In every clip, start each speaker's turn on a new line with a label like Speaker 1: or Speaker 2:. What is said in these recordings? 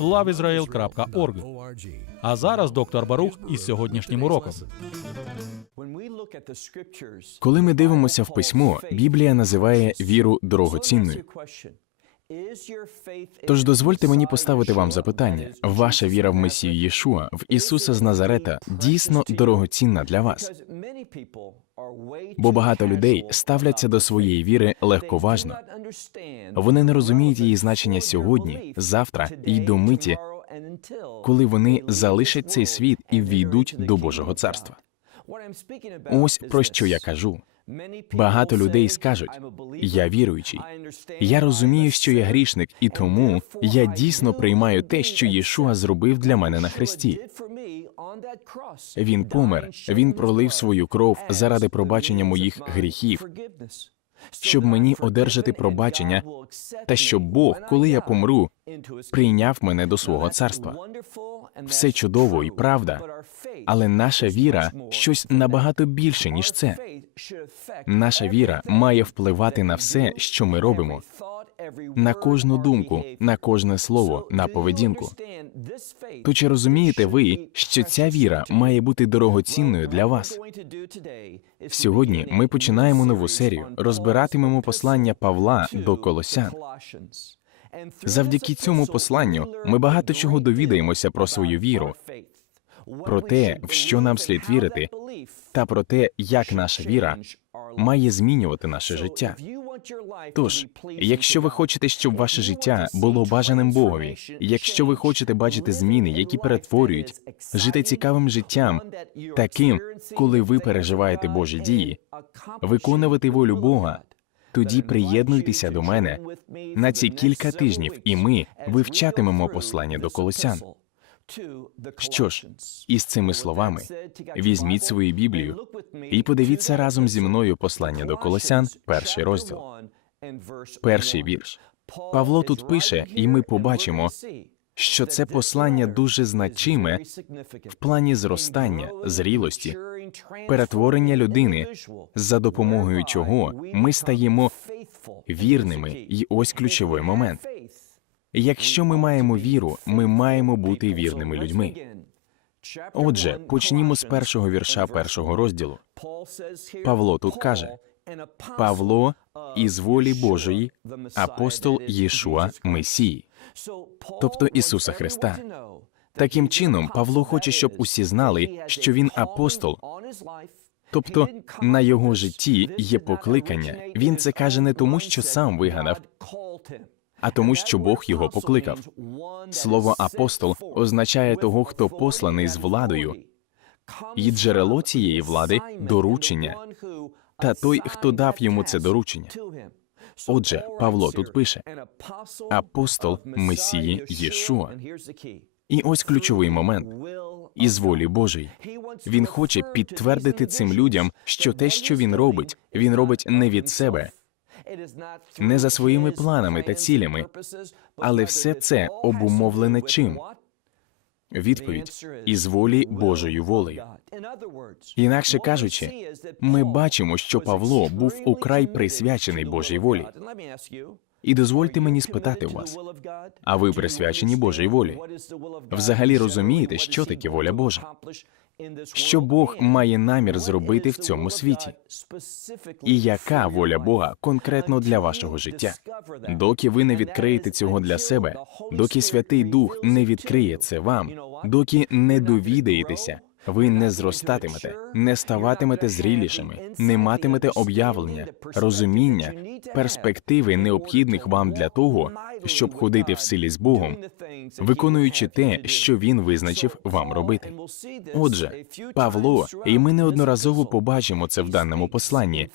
Speaker 1: loveisrael.org. А зараз доктор Барух із сьогоднішнім уроком.
Speaker 2: Коли ми дивимося в письмо, Біблія називає віру дорогоцінною. Тож дозвольте мені поставити вам запитання: ваша віра в Месію Єшуа, в Ісуса з Назарета, дійсно дорогоцінна для вас? Бо багато людей ставляться до своєї віри легковажно. Вони не розуміють її значення сьогодні, завтра і до миті, коли вони залишать цей світ і ввійдуть до Божого царства. Ось про що я кажу. Багато людей скажуть: я віруючий, я розумію, що я грішник, і тому я дійсно приймаю те, що Єшуа зробив для мене на хресті. Він помер, він пролив свою кров заради пробачення моїх гріхів, щоб мені одержати пробачення, та щоб Бог, коли я помру, прийняв мене до свого царства. Все чудово і правда, але наша віра щось набагато більше, ніж це. Наша віра має впливати на все, що ми робимо, на кожну думку, на кожне слово, на поведінку. То чи розумієте ви, що ця віра має бути дорогоцінною для вас? Сьогодні ми починаємо нову серію, розбиратимемо послання Павла до Колосян. Завдяки цьому посланню ми багато чого довідаємося про свою віру, про те, в що нам слід вірити, та про те, як наша віра має змінювати наше життя. Тож, якщо ви хочете, щоб ваше життя було бажаним Богові, якщо ви хочете бачити зміни, які перетворюють, жити цікавим життям, таким, коли ви переживаєте Божі дії, виконувати волю Бога, тоді приєднуйтеся до мене на ці кілька тижнів, і ми вивчатимемо послання до колосян. Що ж, із цими словами візьміть свою Біблію і подивіться разом зі мною послання до Колосян, перший розділ, перший вірш. Павло тут пише, і ми побачимо, що це послання дуже значиме в плані зростання, зрілості, перетворення людини, за допомогою чого ми стаємо вірними, і ось ключовий момент. Якщо ми маємо віру, ми маємо бути вірними людьми. Отже, почнімо з першого вірша першого розділу. Павло тут каже: Павло із волі Божої, апостол Єшуа Месії, тобто Ісуса Христа. Таким чином, Павло хоче, щоб усі знали, що він апостол, тобто на його житті є покликання. Він це каже не тому, що сам вигадав, а тому, що Бог його покликав. Слово апостол означає того, хто посланий з владою, і джерело цієї влади доручення, та той, хто дав йому це доручення. Отже, Павло тут пише апостол Месії Єшуа. І ось ключовий момент із волі Божої. Він хоче підтвердити цим людям, що те, що він робить, він робить не від себе, не за своїми планами та цілями, але все це обумовлене чим? Відповідь із волі Божою волею. Інакше кажучи, ми бачимо, що Павло був украй присвячений Божій волі. І дозвольте мені спитати вас, а ви присвячені Божій волі? Взагалі розумієте, що таке воля Божа? Що Бог має намір зробити в цьому світі? І яка воля Бога конкретно для вашого життя? Доки ви не відкриєте цього для себе, доки Святий Дух не відкриє це вам, доки не довідаєтеся, ви не зростатимете, не ставатимете зрілішими, не матимете об'явлення, розуміння, перспективи, необхідних вам для того, щоб ходити в силі з Богом, виконуючи те, що він визначив вам робити. Отже, Павло, і ми неодноразово побачимо це в даному посланні,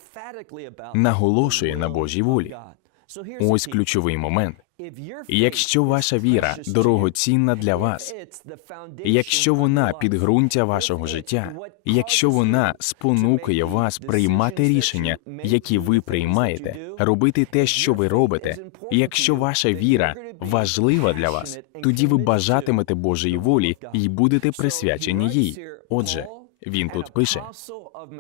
Speaker 2: наголошує на Божій волі. Ось ключовий момент. Якщо ваша віра дорогоцінна для вас, якщо вона підґрунтя вашого життя, якщо вона спонукує вас приймати рішення, які ви приймаєте, робити те, що ви робите, якщо ваша віра важлива для вас, тоді ви бажатимете Божої волі і будете присвячені їй. Отже, він тут пише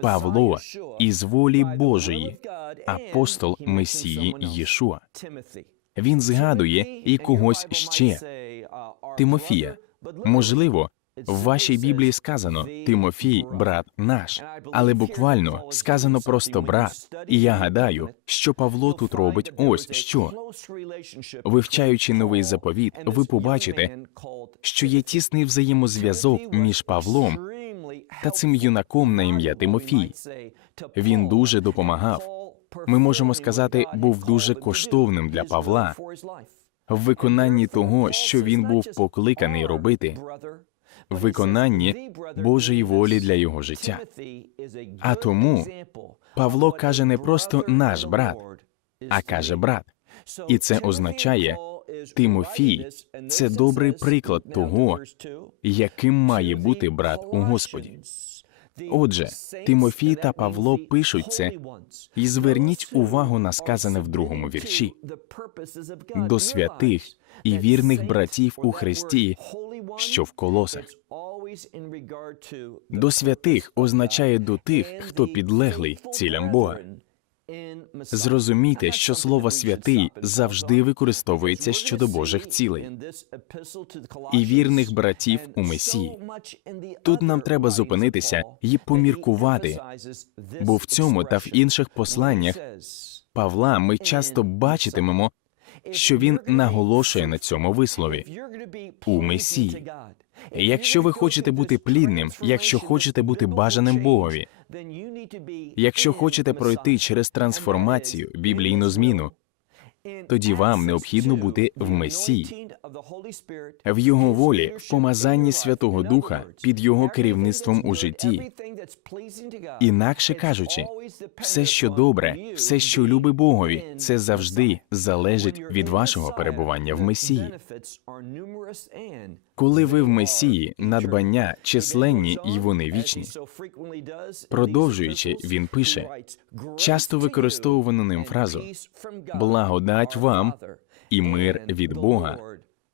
Speaker 2: Павло із волі Божої, апостол Месії Єшуа. Він згадує і когось ще Тимофія. Можливо, в вашій Біблії сказано Тимофій, брат наш, але буквально сказано просто брат. І я гадаю, що Павло тут робить ось що. Вивчаючи новий заповіт, ви побачите, що є тісний взаємозв'язок між Павлом та цим юнаком на ім'я Тимофій. Він дуже допомагав. Ми можемо сказати, був дуже коштовним для Павла в виконанні того, що він був покликаний робити, виконанні Божої волі для його життя. А тому Павло каже не просто наш брат, а каже брат. І це означає, Тимофій це добрий приклад того, яким має бути брат у Господі. Отже, Тимофій та Павло пишуть це, і зверніть увагу на сказане в другому вірші до святих і вірних братів у Христі, що в колосах. До святих означає до тих, хто підлеглий цілям Бога. Зрозумійте, що слово святий завжди використовується щодо Божих цілей і вірних братів у Месії. Тут нам треба зупинитися і поміркувати, бо в цьому та в інших посланнях Павла ми часто бачитимемо, що він наголошує на цьому вислові у Месії. Якщо ви хочете бути плідним, якщо хочете бути бажаним Богові, якщо хочете пройти через трансформацію, біблійну зміну, тоді вам необхідно бути в Месії, в його волі, в помазанні Святого Духа під його керівництвом у житті. Інакше кажучи, все, що добре, все, що любить Богові, це завжди залежить від вашого перебування в Месії. Коли ви в Месії, надбання численні і вони вічні. Продовжуючи, він пише часто використовувану ним фразу благодать вам і мир від Бога,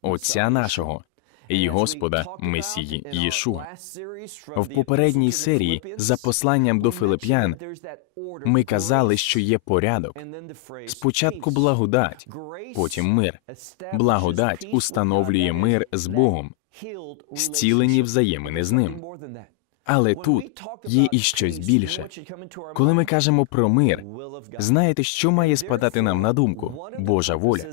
Speaker 2: Отця нашого і Господа Месії Єшуа. В попередній серії за посланням до Филип'ян ми казали, що є порядок. Спочатку благодать, потім мир. Благодать установлює мир з Богом, зцілені взаємини з ним. Але тут є і щось більше. Коли ми кажемо про мир, знаєте, що має спадати нам на думку? Божа воля.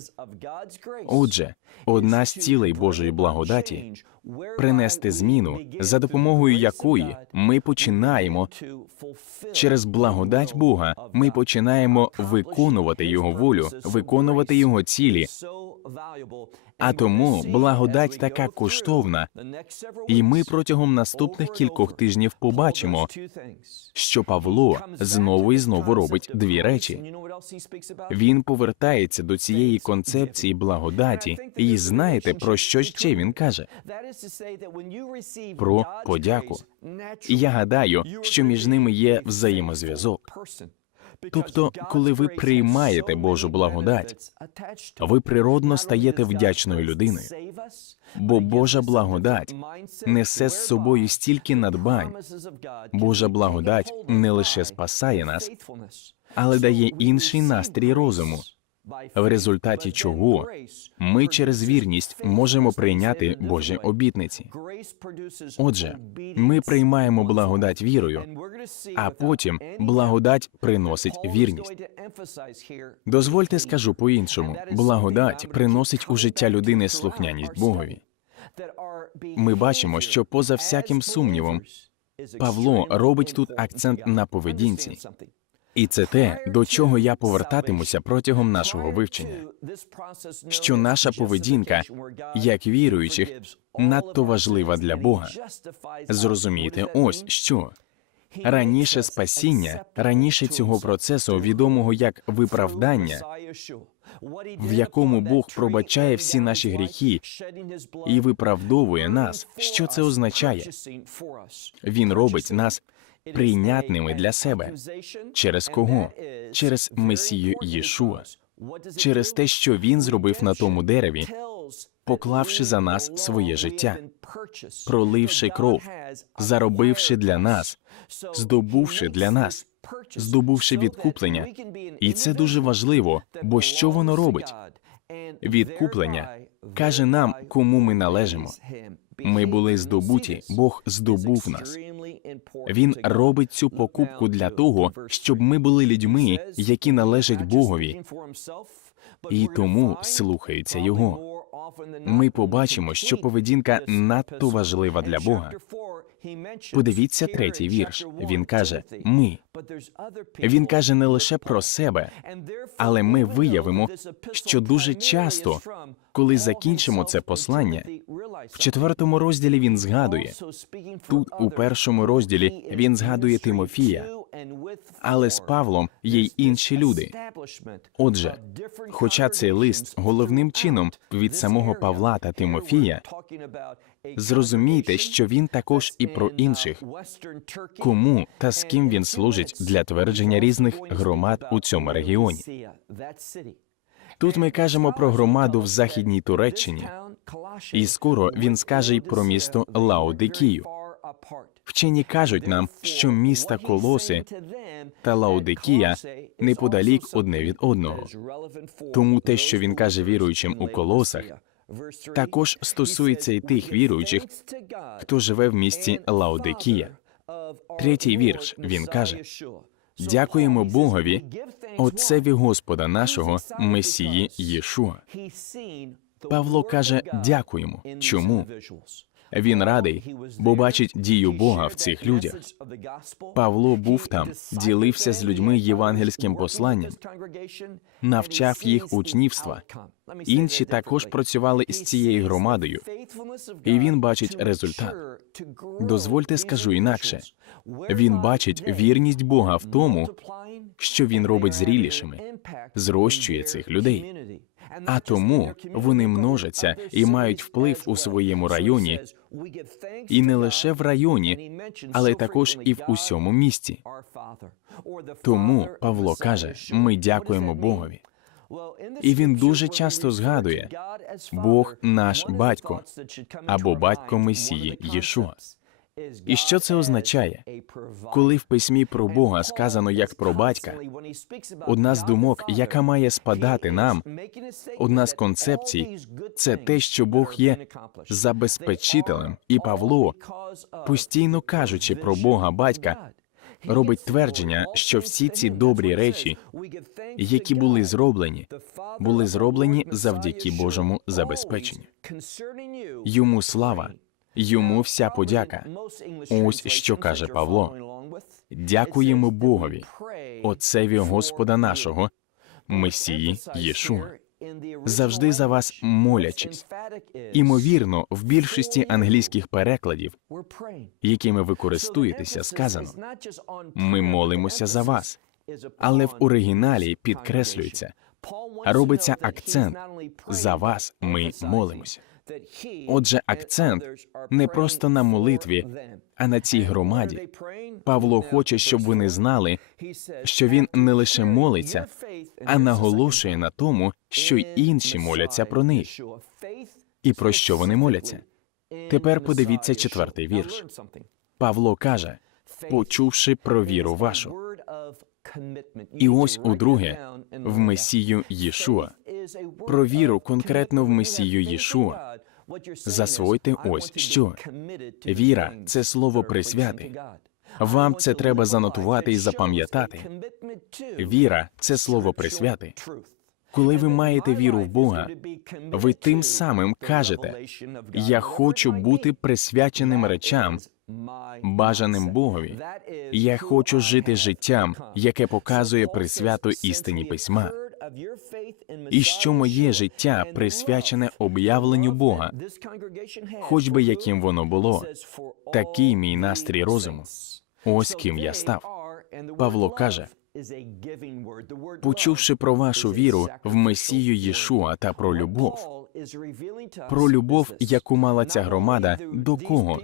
Speaker 2: Отже, одна з цілей Божої благодаті принести зміну, за допомогою якої ми починаємо через благодать Бога, ми починаємо виконувати Його волю, виконувати Його цілі. А тому благодать така коштовна, і ми протягом наступних кількох тижнів побачимо, що Павло знову і знову робить дві речі. Він повертається до цієї концепції благодаті, і знаєте, про що ще він каже? Про подяку. І я гадаю, що між ними є взаємозв'язок. Тобто, коли ви приймаєте Божу благодать, ви природно стаєте вдячною людиною, бо Божа благодать несе з собою стільки надбань. Божа благодать не лише спасає нас, але дає інший настрій розуму, в результаті чого ми через вірність можемо прийняти Божі обітниці. Отже, ми приймаємо благодать вірою, а потім благодать приносить вірність. Дозвольте скажу по-іншому: благодать приносить у життя людини слухняність Богові. Ми бачимо, що поза всяким сумнівом Павло робить тут акцент на поведінці. І це те, до чого я повертатимуся протягом нашого вивчення. Що наша поведінка, як віруючих, надто важлива для Бога. Зрозумійте, ось що раніше спасіння, раніше цього процесу, відомого як виправдання, в якому Бог пробачає всі наші гріхи і виправдовує нас. Що це означає? Він робить нас прийнятними для себе. Через кого? Через Месію Єшуа. Через те, що він зробив на тому дереві, поклавши за нас своє життя, проливши кров, заробивши для нас, здобувши для нас, здобувши відкуплення. І це дуже важливо, бо що воно робить? Відкуплення каже нам, кому ми належимо. Ми були здобуті, Бог здобув нас. Він робить цю покупку для того, щоб ми були людьми, які належать Богові, і тому слухаються його. Ми побачимо, що поведінка надто важлива для Бога. Подивіться третій вірш. Він каже: Ми. Він каже не лише про себе, але ми виявимо, що дуже часто, коли закінчимо це послання, в четвертому розділі він згадує тут, у першому розділі, він згадує Тимофія, але з Павлом є й інші люди. Отже, хоча цей лист головним чином від самого Павла та Тимофія, зрозумійте, що він також і про інших, кому та з ким він служить для твердження різних громад у цьому регіоні. Тут ми кажемо про громаду в західній Туреччині, і скоро він скаже й про місто Лаодикію. Вчені кажуть нам, що міста Колоси та Лаодикія неподалік одне від одного. Тому те, що він каже віруючим у колосах, також стосується і тих віруючих, хто живе в місті Лаодикія. Третій вірш він каже: Дякуємо Богові, Отцеві Господа нашого, Месії Єшуа. Павло каже: дякуємо. Чому? Він радий, бо бачить дію Бога в цих людях. Павло був там, ділився з людьми євангельським посланням, навчав їх учнівства. Інші також працювали з цією громадою, і він бачить результат. Дозвольте скажу інакше. Він бачить вірність Бога в тому, що він робить зрілішими, зрощує цих людей. А тому вони множаться і мають вплив у своєму районі, і не лише в районі, але також і в усьому місті. Тому Павло каже: ми дякуємо Богові. І він дуже часто згадує Бог наш батько або батько Месії Єшуа. І що це означає? Коли в письмі про Бога сказано як про батька, одна з думок, яка має спадати нам, одна з концепцій, це те, що Бог є забезпечителем, і Павло, постійно кажучи про Бога батька, робить твердження, що всі ці добрі речі, які були зроблені, були зроблені завдяки Божому забезпеченню. Йому слава, йому вся подяка. Ось що каже Павло. Дякуємо Богові, Отцеві Господа нашого, Месії Єшуа, завжди за вас молячись. Імовірно, в більшості англійських перекладів, якими ви користуєтеся, сказано ми молимося за вас, але в оригіналі підкреслюється, робиться акцент за вас. Ми молимося. Отже, акцент не просто на молитві, а на цій громаді. Павло хоче, щоб вони знали, що він не лише молиться, а наголошує на тому, що й інші моляться про них. І про що вони моляться? Тепер подивіться четвертий вірш. Павло каже, почувши про віру вашу. І ось удруге в Месію Єшуа. Про віру конкретно в Месію Єшуа. Засвойте ось що. Віра це слово присвяти. Вам це треба занотувати і запам'ятати. Віра це слово присвяти. Коли ви маєте віру в Бога, ви тим самим кажете: Я хочу бути присвяченим речам, бажаним Богові. Я хочу жити життям, яке показує присвято істині письма. І що моє життя присвячене об'явленню Бога, хоч би яким воно було, такий мій настрій розуму. Ось ким я став. Павло каже: Почувши про вашу віру в Месію Єшуа та про любов, про любов, яку мала ця громада, до кого?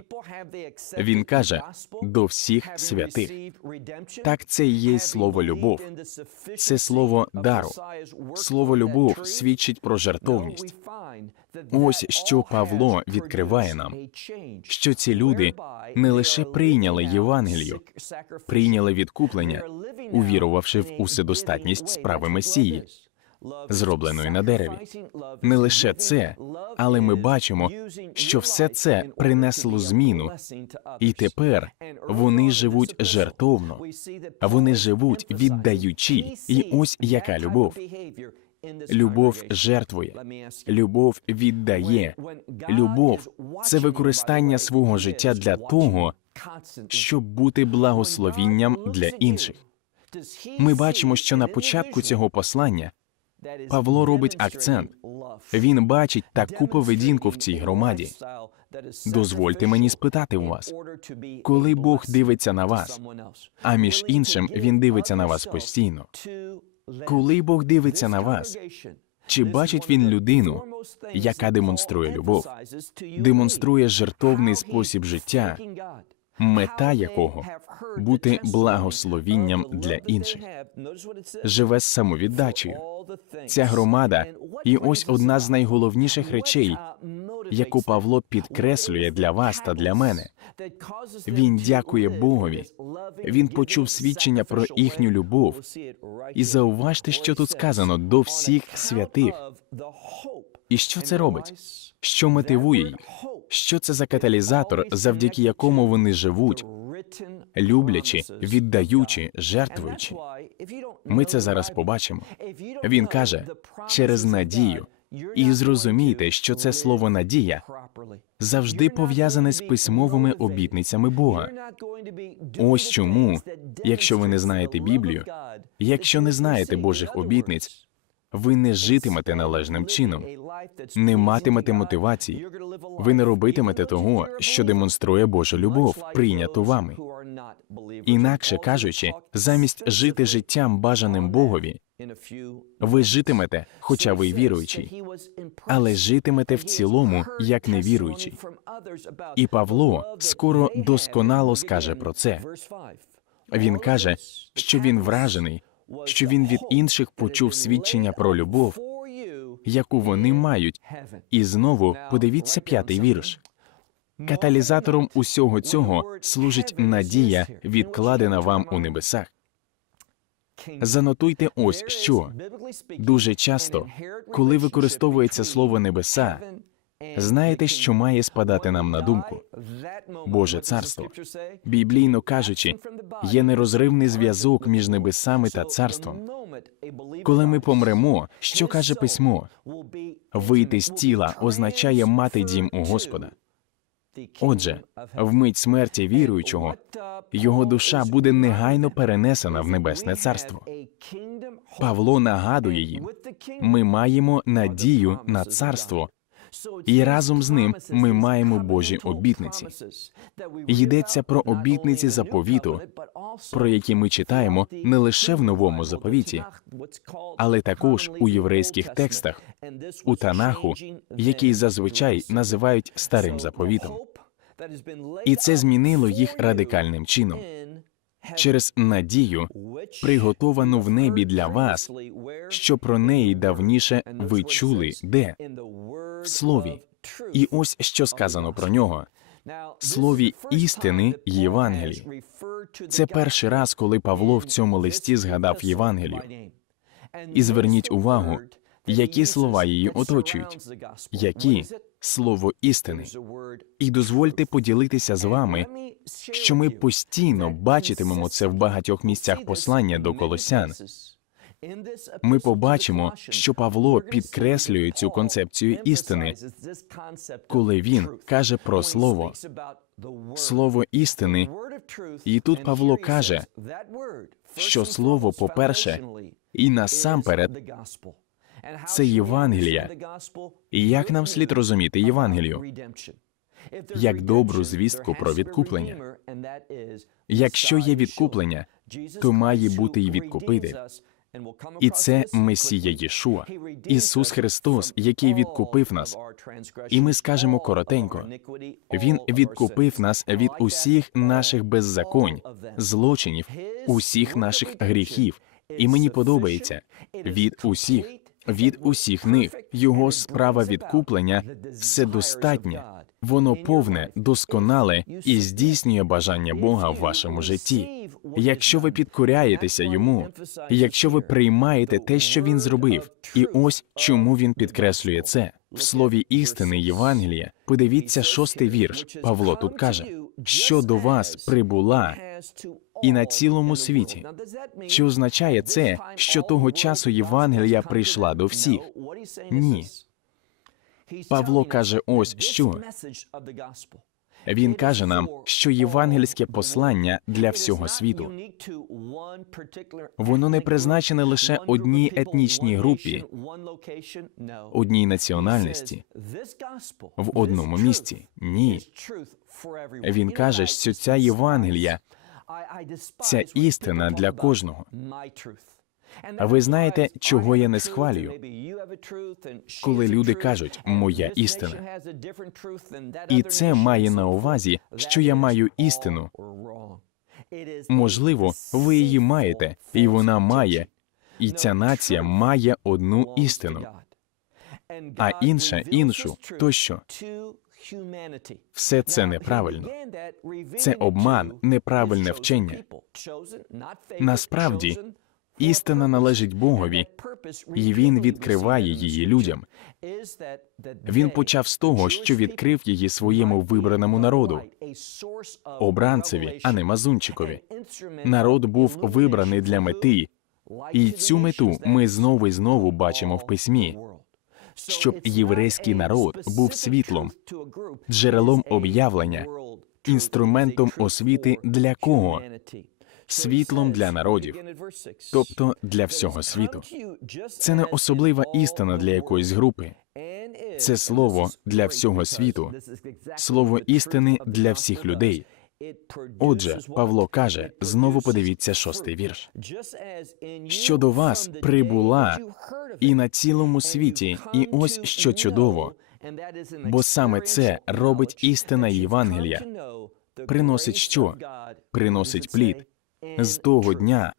Speaker 2: Він каже, до всіх святих. Так це і є слово любов. Це слово дару. Слово любов свідчить про жертовність. Ось що Павло відкриває нам, що ці люди не лише прийняли Євангелію, прийняли відкуплення, увірувавши в уседостатність справи Месії, зробленої на дереві. Не лише це, але ми бачимо, що все це принесло зміну, і тепер вони живуть жертовно, вони живуть віддаючи, і ось яка любов. Любов жертвує, любов віддає. Любов це використання свого життя для того, щоб бути благословінням для інших. Ми бачимо, що на початку цього послання Павло робить акцент. Він бачить таку поведінку в цій громаді. Дозвольте мені спитати у вас, коли Бог дивиться на вас, а між іншим він дивиться на вас постійно. Коли Бог дивиться на вас, чи бачить він людину, яка демонструє любов, демонструє жертовний спосіб життя, мета якого бути благословінням для інших, живе з самовіддачею. Ця громада, і ось одна з найголовніших речей, яку Павло підкреслює для вас та для мене. Він дякує Богові. Він почув свідчення про їхню любов. І зауважте, що тут сказано до всіх святих. І що це робить? Що мотивує їх? Що це за каталізатор, завдяки якому вони живуть, люблячи, віддаючи, жертвуючи? Ми це зараз побачимо. Він каже через надію. І зрозумійте, що це слово надія завжди пов'язане з письмовими обітницями Бога. Ось чому, якщо ви не знаєте Біблію, якщо не знаєте Божих обітниць, ви не житимете належним чином, не матимете мотивації, ви не робитимете того, що демонструє Божу любов, прийняту вами. Інакше кажучи, замість жити життям бажаним Богові, ви житимете, хоча ви віруючий, але житимете в цілому як невіруючий. І Павло скоро досконало скаже про це. Він каже, що він вражений, що він від інших почув свідчення про любов, яку вони мають. І знову подивіться п'ятий вірш. Каталізатором усього цього служить надія, відкладена вам у небесах. Занотуйте ось що дуже часто, коли використовується слово небеса, знаєте, що має спадати нам на думку? Боже царство. Біблійно кажучи, є нерозривний зв'язок між небесами та царством. Коли ми помремо, що каже письмо? Вийти з тіла означає мати дім у Господа. Отже, в мить смерті віруючого його душа буде негайно перенесена в небесне царство. Павло нагадує їм, ми маємо надію на царство, і разом з ним ми маємо Божі обітниці. Йдеться про обітниці заповіту, про які ми читаємо не лише в новому заповіті, але також у єврейських текстах, у Танаху, який зазвичай називають старим заповітом. І це змінило їх радикальним чином через надію, приготовану в небі для вас, що про неї давніше ви чули де в слові. І ось що сказано про нього слові істини Євангелії. Це перший раз, коли Павло в цьому листі згадав Євангелію. І зверніть увагу, які слова її оточують, які слово істини. І дозвольте поділитися з вами, що ми постійно бачитимемо це в багатьох місцях послання до колосян. Ми побачимо, що Павло підкреслює цю концепцію істини, коли він каже про слово, слово істини. І тут Павло каже, що слово, по-перше, і насамперед це Євангелія. І як нам слід розуміти Євангелію? як добру звістку про відкуплення. Якщо є відкуплення, то має бути й відкупитель. І це Месія Єшуа, Ісус Христос, який відкупив нас. І ми скажемо коротенько, Він відкупив нас від усіх наших беззаконь, злочинів, усіх наших гріхів. І мені подобається від усіх, від усіх них. Його справа відкуплення вседостатня. Воно повне, досконале і здійснює бажання Бога в вашому житті. Якщо ви підкоряєтеся йому, якщо ви приймаєте те, що він зробив, і ось чому він підкреслює це в слові істини Євангелія. Подивіться шостий вірш. Павло тут каже, що до вас прибула і на цілому світі. Чи означає це, що того часу Євангелія прийшла до всіх? Ні. Павло каже ось що. Він каже нам, що євангельське послання для всього світу. Воно не призначене лише одній етнічній групі, одній національності, в одному місці. Ні. Він каже, що ця Євангелія ця істина для кожного. А ви знаєте, чого я не схвалюю? Коли люди кажуть моя істина, і це має на увазі, що я маю істину. Можливо, ви її маєте, і вона має, і ця нація має одну істину, а інша іншу. То що? Все це неправильно. Це обман, неправильне вчення. Насправді, істина належить Богові, і він відкриває її людям. Він почав з того, що відкрив її своєму вибраному народу, обранцеві, а не мазунчикові. Народ був вибраний для мети, і цю мету ми знову і знову бачимо в письмі, щоб єврейський народ був світлом, джерелом об'явлення, інструментом освіти для кого? Світлом для народів, тобто для всього світу. Це не особлива істина для якоїсь групи. Це слово для всього світу, слово істини для всіх людей. Отже, Павло каже: знову подивіться шостий вірш. що до вас прибула і на цілому світі, і ось що чудово, бо саме це робить істина Євангелія. Приносить що? Приносить плід з того дня,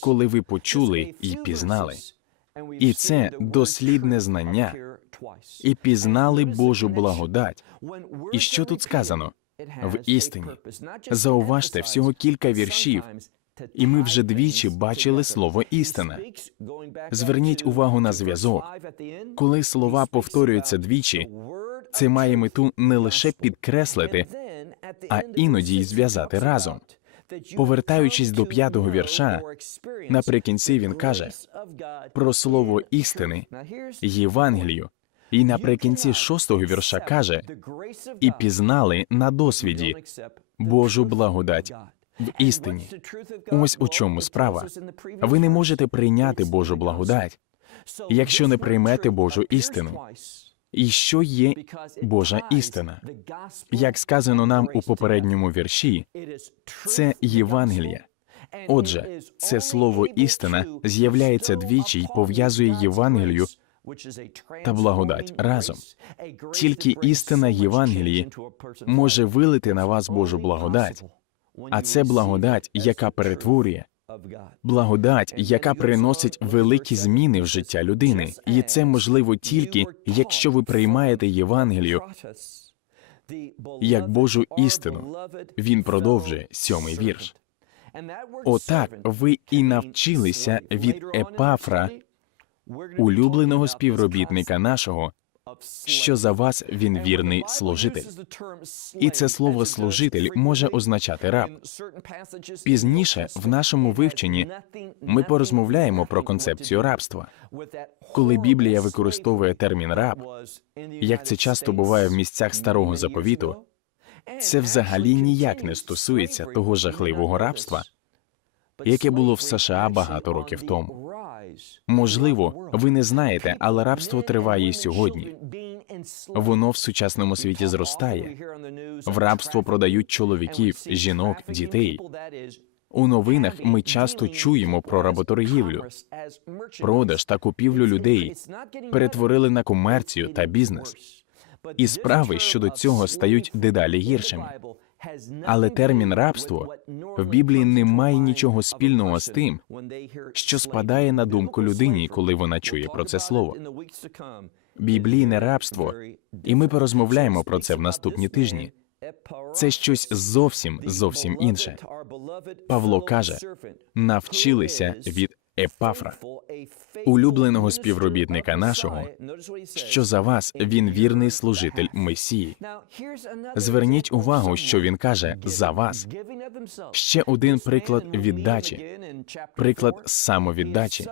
Speaker 2: коли ви почули і пізнали. І це дослідне знання, і пізнали Божу благодать. І що тут сказано? В істині. Зауважте всього кілька віршів, і ми вже двічі бачили слово істина. Зверніть увагу на зв'язок. Коли слова повторюються двічі, це має мету не лише підкреслити, а іноді й зв'язати разом. Повертаючись до п'ятого вірша, наприкінці він каже про слово істини, Євангелію, і наприкінці шостого вірша каже і пізнали на досвіді Божу благодать в істині. Ось у чому справа. Ви не можете прийняти Божу благодать, якщо не приймете Божу істину. І що є Божа істина? Як сказано нам у попередньому вірші, це Євангелія. Отже, це слово істина з'являється двічі й пов'язує Євангелію та благодать разом. Тільки істина Євангелії може вилити на вас Божу благодать, а це благодать, яка перетворює, благодать, яка приносить великі зміни в життя людини, і це можливо тільки, якщо ви приймаєте Євангелію як Божу істину. Він продовжує сьомий вірш. Отак ви і навчилися від Епафра, улюбленого співробітника нашого, що за вас він вірний служитель. І це слово служитель може означати раб. Пізніше в нашому вивченні ми порозмовляємо про концепцію рабства. Коли Біблія використовує термін раб, як це часто буває в місцях старого заповіту, це взагалі ніяк не стосується того жахливого рабства, яке було в США багато років тому. Можливо, ви не знаєте, але рабство триває і сьогодні. Воно в сучасному світі зростає. В рабство продають чоловіків, жінок, дітей. У новинах ми часто чуємо про работоргівлю. Продаж та купівлю людей перетворили на комерцію та бізнес. І справи щодо цього стають дедалі гіршими. Але термін рабство в Біблії не має нічого спільного з тим, що спадає на думку людині, коли вона чує про це слово. Біблійне рабство, і ми порозмовляємо про це в наступні тижні. Це щось зовсім зовсім інше. Павло каже: навчилися від Епафра, улюбленого співробітника нашого, що за вас він вірний служитель Месії. Зверніть увагу, що він каже за вас. Ще один приклад віддачі, приклад самовіддачі.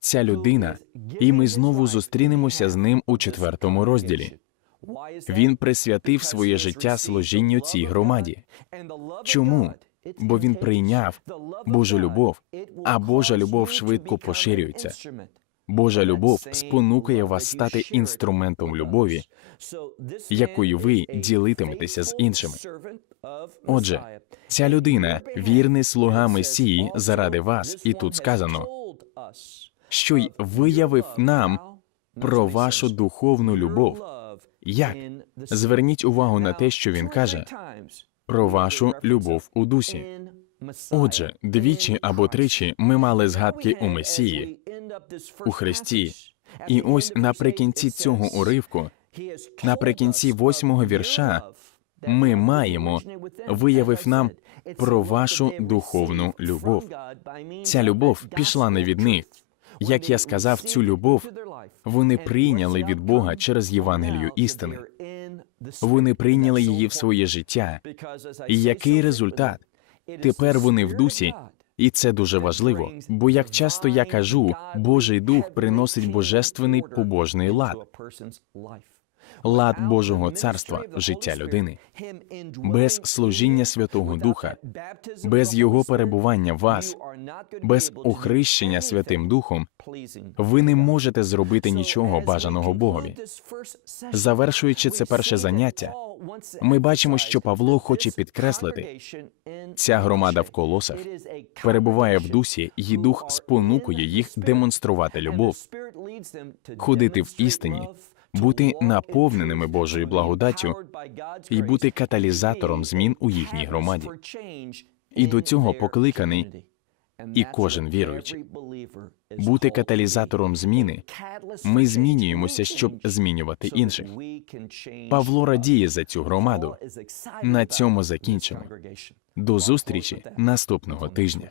Speaker 2: Ця людина, і ми знову зустрінемося з ним у четвертому розділі. Він присвятив своє життя служінню цій громаді. Чому? Бо він прийняв Божу любов, а Божа любов швидко поширюється. Божа любов спонукає вас стати інструментом любові, якою ви ділитиметеся з іншими. Отже, ця людина вірний слуга Месії заради вас, і тут сказано, що й виявив нам про вашу духовну любов. Як? Зверніть увагу на те, що він каже про вашу любов у дусі. Отже, двічі або тричі ми мали згадки у Месії, у Христі. І ось наприкінці цього уривку, наприкінці восьмого вірша, ми маємо виявив нам про вашу духовну любов. Ця любов пішла не від них. Як я сказав, цю любов вони прийняли від Бога через Євангелію істини. Вони прийняли її в своє життя. І який результат? Тепер вони в дусі, і це дуже важливо. Бо як часто я кажу, Божий дух приносить божественний побожний лад, лад Божого царства життя людини. Без служіння Святого Духа, без його перебування в вас, без охрещення Святим Духом, ви не можете зробити нічого бажаного Богові. Завершуючи це перше заняття, ми бачимо, що Павло хоче підкреслити, ця громада в колосах перебуває в дусі, і дух спонукує їх демонструвати любов, ходити в істині, бути наповненими Божою благодаттю і бути каталізатором змін у їхній громаді. І до цього покликаний і кожен віруючий. Бути каталізатором зміни. Ми змінюємося, щоб змінювати інших. Павло радіє за цю громаду. На цьому закінчимо. До зустрічі наступного тижня.